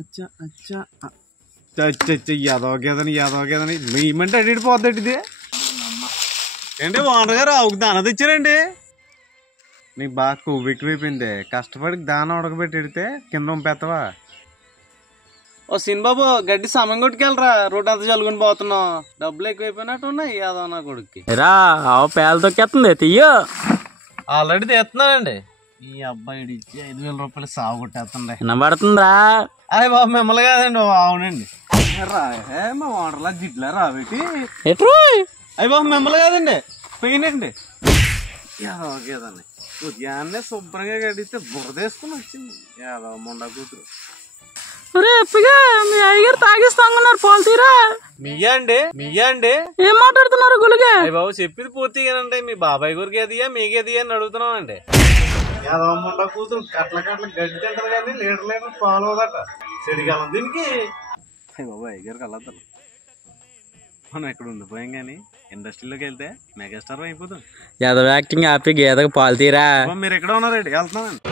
అచ్చా అచ్చా యాదవకేదని మేమంటే అడిగి పోద్దండి ఇది ఏంటి ఓనర్ గారు ఒక దాన తెచ్చారండి. నీకు బాగా కొవ్వు ఎక్కువైపోయింది. కష్టపడి దాన ఉడకబెట్టి ఎడితే కింద పంపేస్తావా? ఓ సినిబాబు గడ్డి సమయం కొట్టుకెళ్ళరా, రోడ్డు అంతా చల్లుకొని పోతున్నావు. డబ్బులు ఎక్కువైపోయినట్టు ఉన్నాయి యాదవ నా కొడుక్కి. రా పేల తొక్కేస్తుంది తీయో. ఆల్రెడీ తీస్తున్నానండి. ఈ అబ్బాయి ఇచ్చి 5,000 రూపాయలు సాగు కొట్టేస్తుండే. వినబడుతుందా? అయ్య బాబు మిమ్మల్ని కాదండి, అవునండి. మా ఓనర్లా జిడ్లా రాబెట్టి అయ్య బాబు మిమ్మల్ని కాదండి, పోయినండి. యాదవకేదండి ఉదయాన్నే శుభ్రంగా గడిస్తే బురదేసుకుని వచ్చింది యాదవ మొండా కూతురు. మీ అయ్యగారు తాగిస్తాన్నారు పాలు తీరా. మీయా అండి ఏం మాట్లాడుతున్నారు గులిగా? అయ్య బాబు చెప్పింది పూర్తిగానండి. మీ బాబాయ్ గురికి ఎదియా మీకెదియా అని అడుగుతున్నాం అండి. యాదవ మొండా కూతురు కట్ల గడ్డి తింటారు కానీ లీటర్ పాలు అవుదట. చెడికాలం దీనికి. అయ్య బాబు అయ్యగారికి అల్లద్దాం. మనం ఇక్కడ ఉండిపోయాం కానీ ఇండస్ట్రీలోకి వెళ్తే మెగాస్టార్ అయిపోతాం. యాదవ యాక్టింగ్ ఆపి గేదకు పాలు తీరా. మీరు ఎక్కడ ఉన్నారండి? వెళ్తున్నానండి.